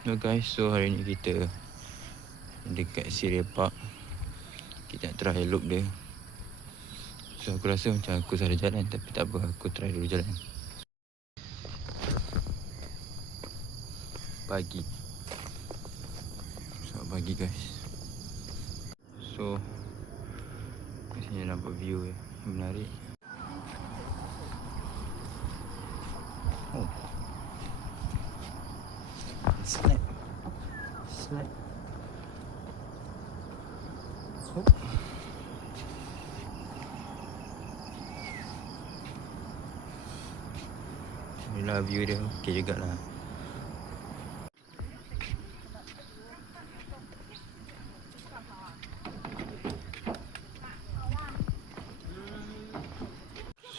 Hello guys, so hari ni kita dekat Syria Park. Kita nak try loop dia. So aku rasa macam aku salah jalan, tapi tak apa, aku try dulu jalan. Pagi. Selamat pagi guys. So kat sini nampak view yang menarik. Oh, slide. Oh. Inilah view dia, okey jugalah.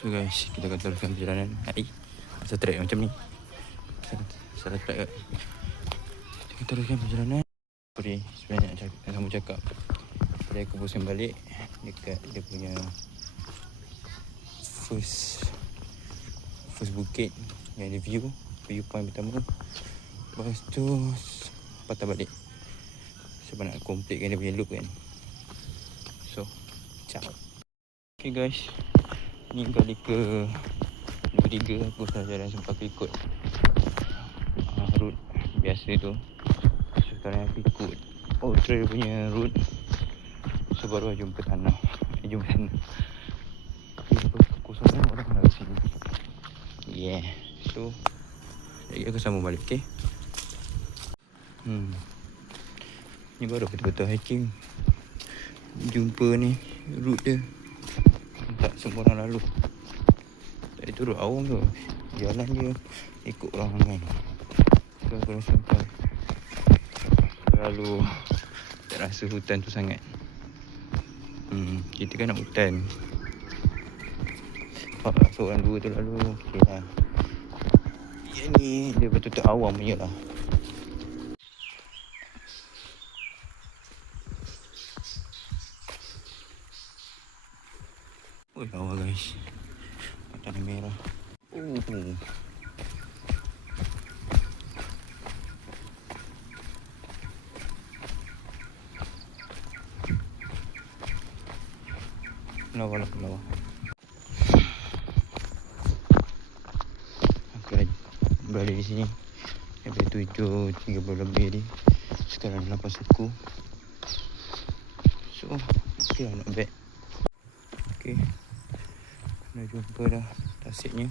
So guys, kita akan teruskan perjalanan. Asal track macam ni. Salah track kat. Kita teruskan perjalanan. Sorry, sebenarnya nak sambung cakap. Tadi aku pusing balik dekat dia punya first bukit yang ada view point pertama. Lepas tu patah balik sebab nak completekan dia punya loop kan. So, ciao. Okay guys, ni kali ke 23 aku salah jalan sebab aku ikut route biasa tu. So sekarang aku ikut trail punya route. So baru jumpa tanah. Kosong kan orang nak ke sini. Yeah. So lagi aku sambung balik, okay? Ni baru betul-betul hiking. Jumpa ni route dia. Tak semua orang lalu. Tadi tu route awam tu. Jalan dia ikut orang ramai. So aku rasa macam terlalu tak rasa hutan tu sangat. Kita kan nak hutan. Seorang dua tu lalu okey lah. Yang ni dia betul-betul awam punya lah. Oh lawa guys. Tanah merah. Lawa. Aku dah berada di sini daripada 7.30 lebih ni. Sekarang 8 suku. So okay lah, not bad. Okay, dah jumpa dah tasiknya.